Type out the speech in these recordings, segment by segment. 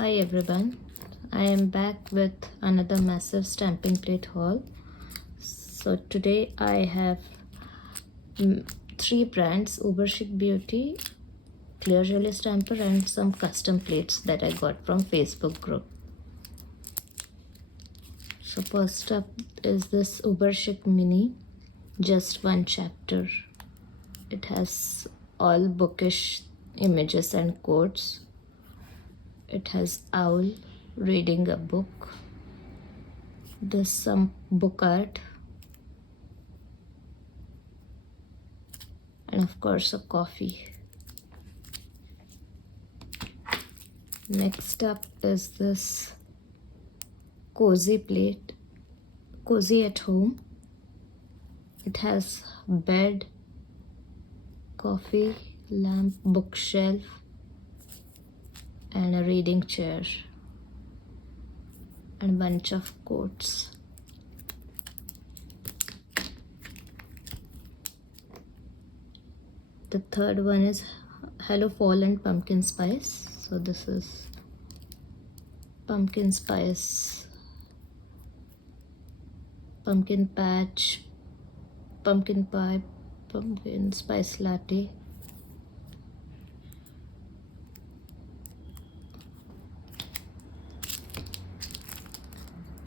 Hi everyone, I am back with another massive stamping plate haul. So today I have three brands: UberChic Beauty, Clear Jelly Stamper, and some custom plates that I got from Facebook group. So first up is this UberChic Mini, just one chapter. It has all bookish images and quotes. It has owl reading a book. There's some book art, and of course a coffee. Next up is this cozy plate, cozy at home. It has bed, coffee, lamp, bookshelf, and a reading chair, and a bunch of quotes. The third one is Hello Fall and Pumpkin Spice. So this is pumpkin spice, pumpkin patch, pumpkin pie, pumpkin spice latte.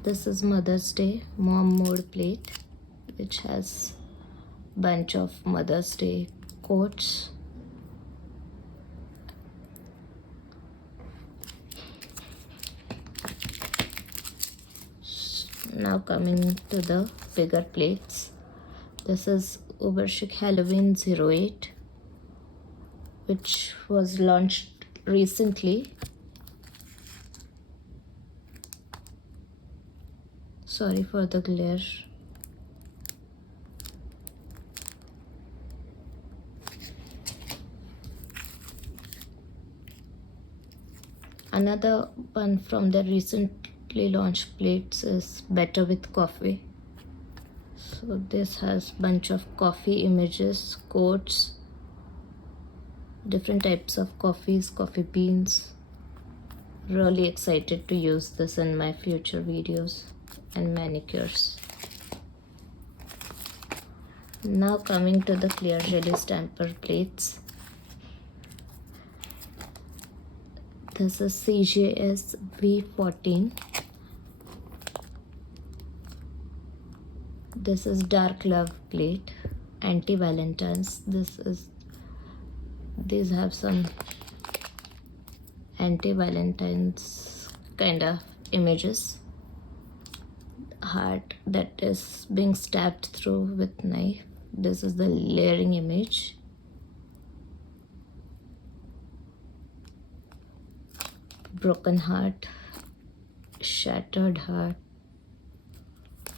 This is Mother's Day Mom Mode plate, which has bunch of Mother's Day quotes. Now coming to the bigger plates. This is UberChic Halloween 08, which was launched recently. Sorry for the glare. Another one from the recently launched plates is Better with Coffee. So this has bunch of coffee images, quotes, different types of coffees, coffee beans. Really excited to use this in my future videos and manicures. Now coming to the Clear Jelly Stamper plates. This is CJS V14. This is Dark Love plate, anti-Valentine's. These have some anti-Valentine's kind of images. Heart that is being stabbed through with knife. This is the layering image. Broken heart, shattered heart.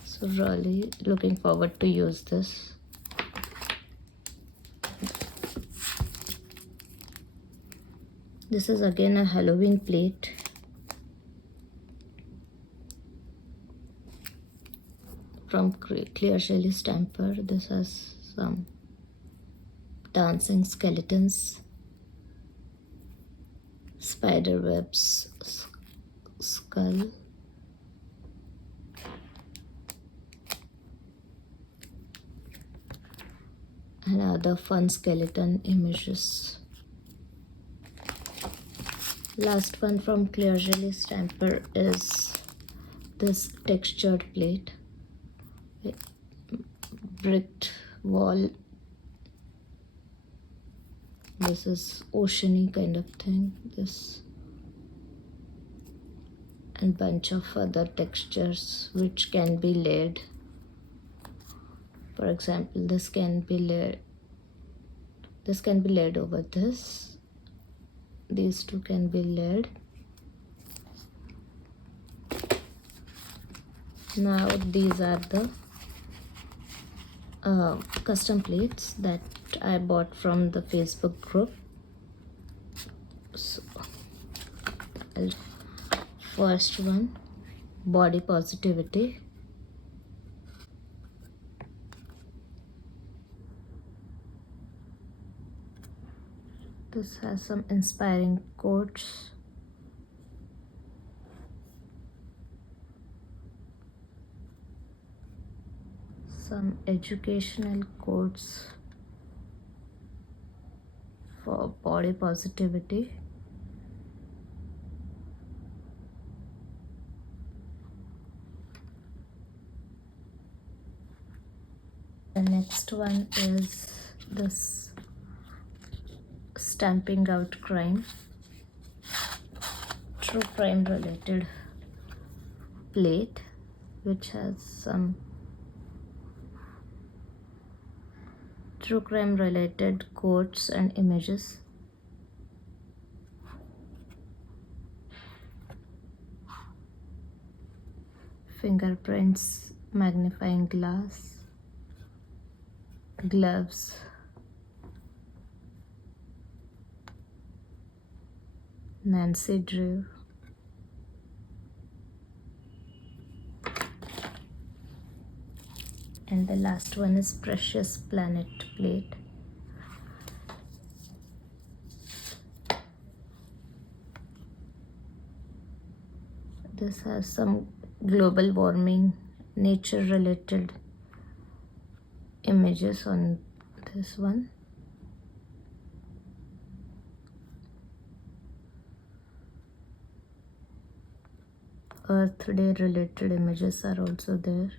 So really looking forward to use this. This is again a Halloween plate. From Clear Jelly Stamper. This has some dancing skeletons, spider webs, skull, and other fun skeleton images. Last one from Clear Jelly Stamper is this textured plate, bricked wall. This is oceany kind of thing. This and bunch of other textures which can be layered. For example, this can be layered. This can be layered over this. These two can be layered. Now these are the custom plates that I bought from the Facebook group. So, first one, body positivity. This has some inspiring quotes. some educational quotes for body positivity. The next one is this stamping out crime, true crime related plate, which has some true crime related quotes and images. Fingerprints, magnifying glass, gloves, Nancy Drew, and the last one is precious planet plate. This has some global warming, nature related images on this one. Earth Day related images are also there.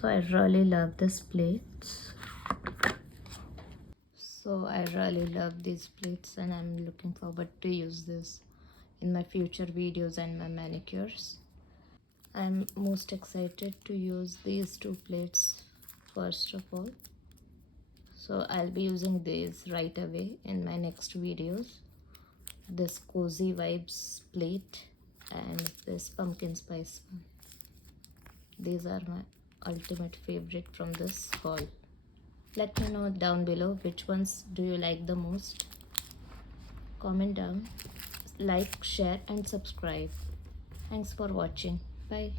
So I really love this plates. So I really love these plates and I'm looking forward to use this in my future videos and my manicures. I'm most excited to use these two plates first of all. So I'll be using these right away in my next videos. This cozy vibes plate and this pumpkin spice one. These are my ultimate favorite from this haul. Let me know down below which ones do you like the most. Comment down, like, share and subscribe. Thanks for watching. Bye.